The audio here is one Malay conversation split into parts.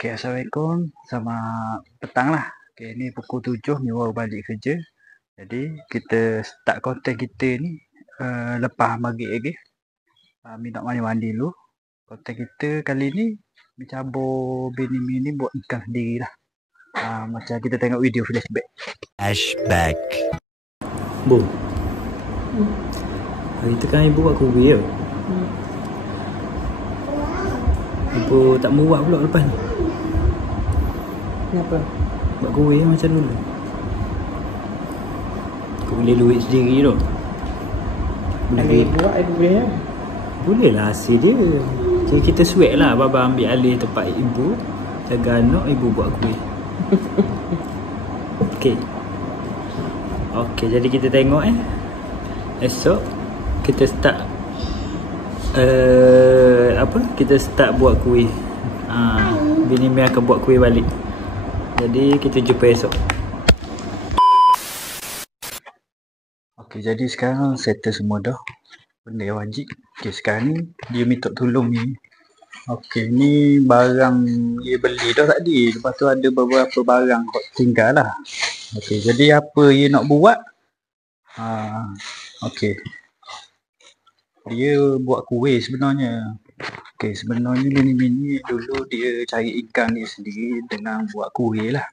Okay, Assalamualaikum. Selamat petang lah. Okay, ni pukul 7 ni baru balik kerja. Jadi kita start konten kita ni lepas maghrib lagi. Mi nak mandi-mandi dulu. Konten kita kali ni mencabur bini ni buat ikan sendiri lah. Macam kita tengok video flashback. Flashback. Bu. Hari tu kan ibu buat kuih ya? Ibu tak mau buat pula lepas ni. Kenapa? Buat kuih macam dulu. Kau boleh duit sendiri tu. Boleh buat, ibu boleh ya? Boleh lah hasil dia. Jadi kita sweat lah. Baba ambil alih tempat ibu. Jaga anak, ibu buat kuih. Okay. Okay, jadi kita tengok esok kita start kita start buat kuih. Bini Mi akan buat kuih balik. Jadi kita jumpa esok. Okay, jadi sekarang settle semua dah. Benda yang wajib. Okay, sekarang ni dia minta tolong ni. Okay, ni barang dia beli dah tadi. Lepas tu ada beberapa barang tinggal lah. Okay, jadi apa dia nak buat? Okay, dia buat kuih sebenarnya. Okay, sebenarnya bini dulu dia cari ikan dia sendiri dengan buat kuih lah.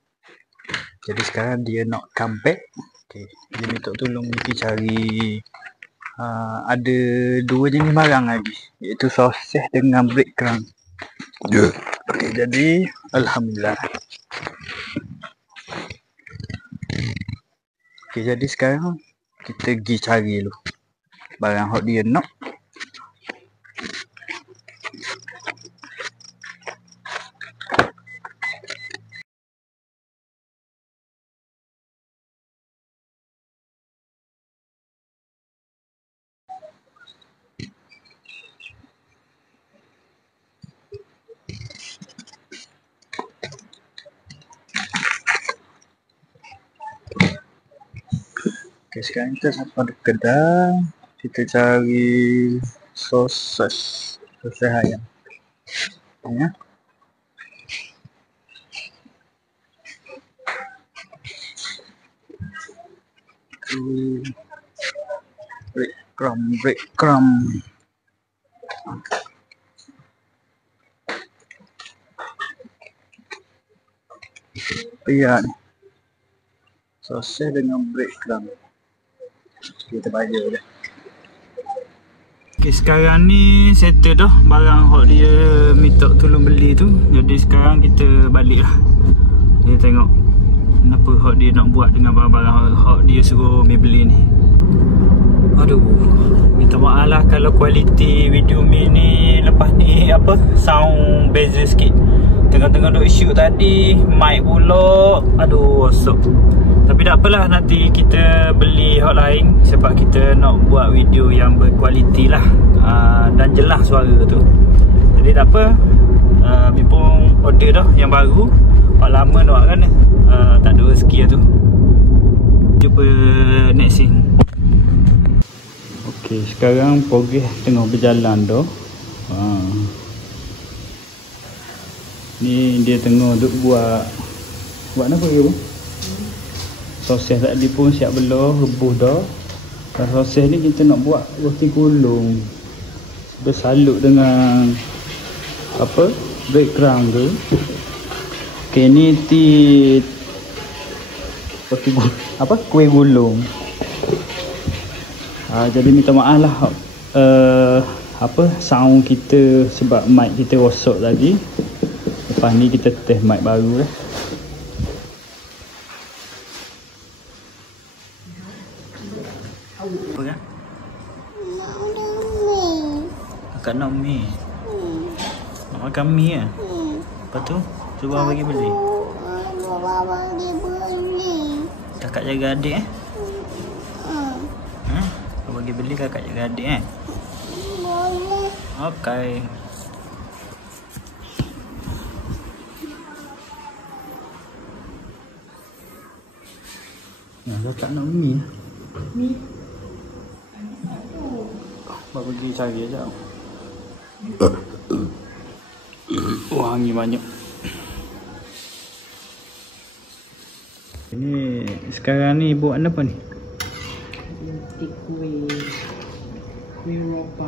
Jadi sekarang dia nak come back. Okay, dia minta tolong Niki cari ada dua jenis barang lagi, iaitu sosis dengan breadcrumb. Okay, jadi alhamdulillah. Okay, jadi sekarang kita pergi cari dulu barang hot dia nak. Okay, sekarang kita sampai di kedai. Kita cari sosis ayam. Ya. Breadcrumb. Iya nih. Sosis dengan breadcrumb. Kita bayar dah. Okay, sekarang ni settle dah barang hot dia minta tolong beli tu. Jadi sekarang kita balik lah. Kita tengok kenapa hot dia nak buat dengan barang-barang hot dia suruh Mi beli ni. Aduh, minta maaf lah kalau kualiti video Mi ni lepas ni sound beza sikit. Tengah-tengah duk shoot tadi, mic pula, aduh rosak. Tapi tak apalah, nanti kita beli hot lain sebab kita nak buat video yang berkualiti lah, dan jelas suara tu. Jadi tak apa, Mi pun order dah yang baru. Hot lama nak kan, tak ada rezeki lah tu. Jumpa next scene. Okay, sekarang progress tengah berjalan dah. Ni dia tengah duk buat apa dia bang? Sosis tadi pun siap belah, rebus dah. Dan sosis ni kita nak buat roti gulung. Bersalut dengan breadcrumb tu. Okay, ni roti kuih gulung. Jadi minta maaf lah sound kita sebab mic kita rosak tadi. Lepas ni kita test mic baru lah. Apa kan? Kakak nak mi. Nak makan mi lah? Lepas tu cuba bagi beli. Kakak jaga adik Kau bagi beli, kakak jaga adik boleh. Okay. Kakak nak mi. Abang pergi cari sekejap. Wangi banyak. Ini sekarang ni buat apa ni? Bikin kuih ropa.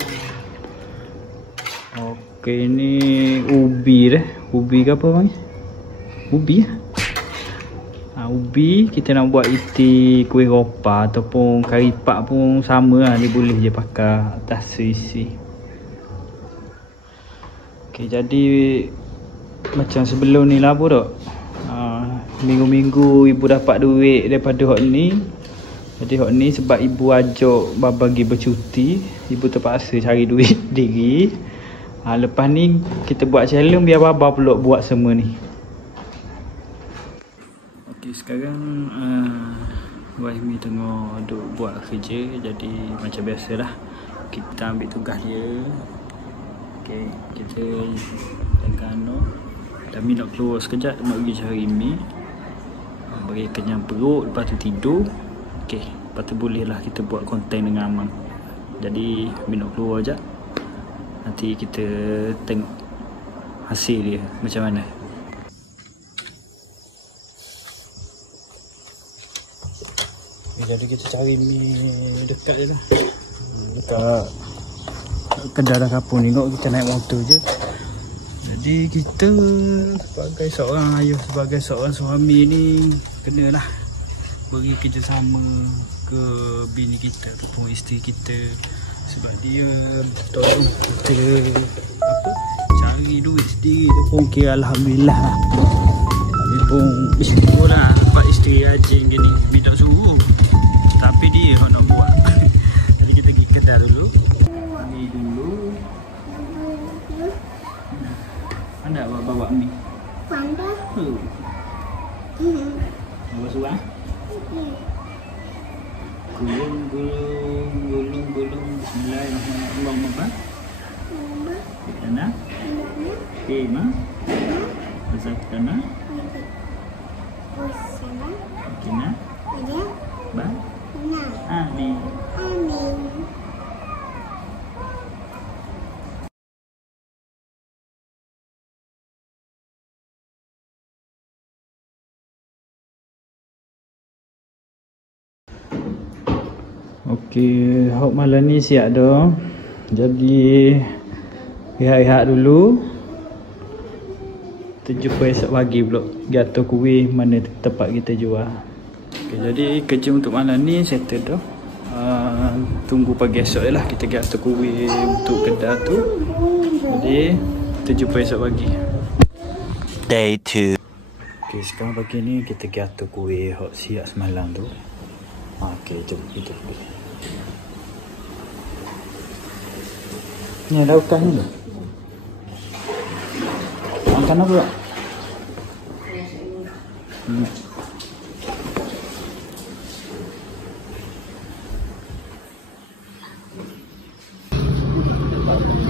Okey, ni ubi dah. Ubi ke apa bang? Ubi lah. Ubi kita nak buat iti kuih ropa ataupun kari pak pun sama lah. Dia boleh je pakai atas isi. Okey, jadi macam sebelum ni lah pun tak. Minggu-minggu ibu dapat duit daripada hok ni. Jadi hok ni sebab ibu ajak bagi bercuti, ibu terpaksa cari duit diri. Lepas ni kita buat challenge biar baba pula buat semua ni. Okey, sekarang Wahmi tengah duk buat kerja. Jadi macam biasalah kita ambil tugas dia. Okey, kita jaga Dami nak keluar sekejap, nak pergi cari mi, bagi kenyang perut, lepas tu tidur. Okey, lepas tu bolehlah kita buat konten dengan Amang. Jadi mi nak keluar sekejap, nanti kita tengok hasil dia macam mana. Jadi kita cari mi dekat je lah, dekat kedai dah kapur ni. Kita naik motor je. Jadi kita sebagai seorang ayah, sebagai seorang suami ni kenalah beri kerjasama ke bini kita ataupun isteri kita, sebab dia tolong kita cari duit sendiri tu pun kira alhamdulillah lah. Tapi pun bersyukur lah dapat isteri rajin gini. Minta suruh tapi dia nak buat. Jadi kita pergi kedai dulu. Ni dulu. Anda bawa mi? Pandai. Bawa suah? Gulung. Bismillahirrahmanirrahim. Kana? Kema? Besar kana? Kena? Ba? Amin. Okey, hok malam ni siap dah. Jadi rehat-rehat dulu. Kita jumpa esok pagi pula gato kuih mana tempat kita jual. Okey, jadi kerja untuk malam ni settle dah. Tunggu pagi esok je lah kita gato kuih untuk kedai tu. Jadi kita jumpa esok pagi. Day 2. Okey, sekarang pagi ni kita gato kuih hok siap semalam tu. Okey, jom kita pergi. Ni ada ukas ni tu. Makan apa tak?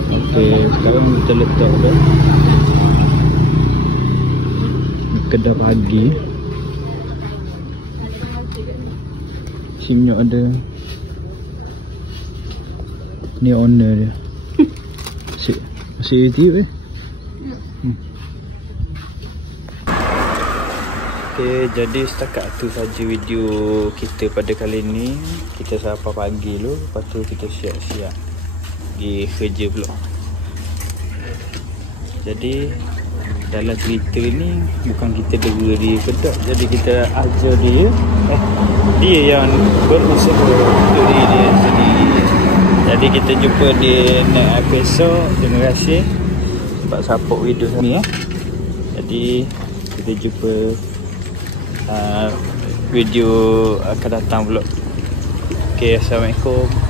Okey, sekarang kita letak dah kedai pagi. Sini ada ni owner dia. Masih YouTube eh? Okay, jadi setakat tu saja video kita pada kali ni. Kita sapa pagi dulu, lepas tu kita siap-siap pergi kerja pula. Jadi dalam cerita ni bukan kita dera di kedai, jadi kita ajar dia yang berusaha untuk diri dia sendiri. Jadi kita jumpa di next episode. Terima kasih sebab support video ni. Jadi kita jumpa video akan datang pula. Okay, Assalamualaikum.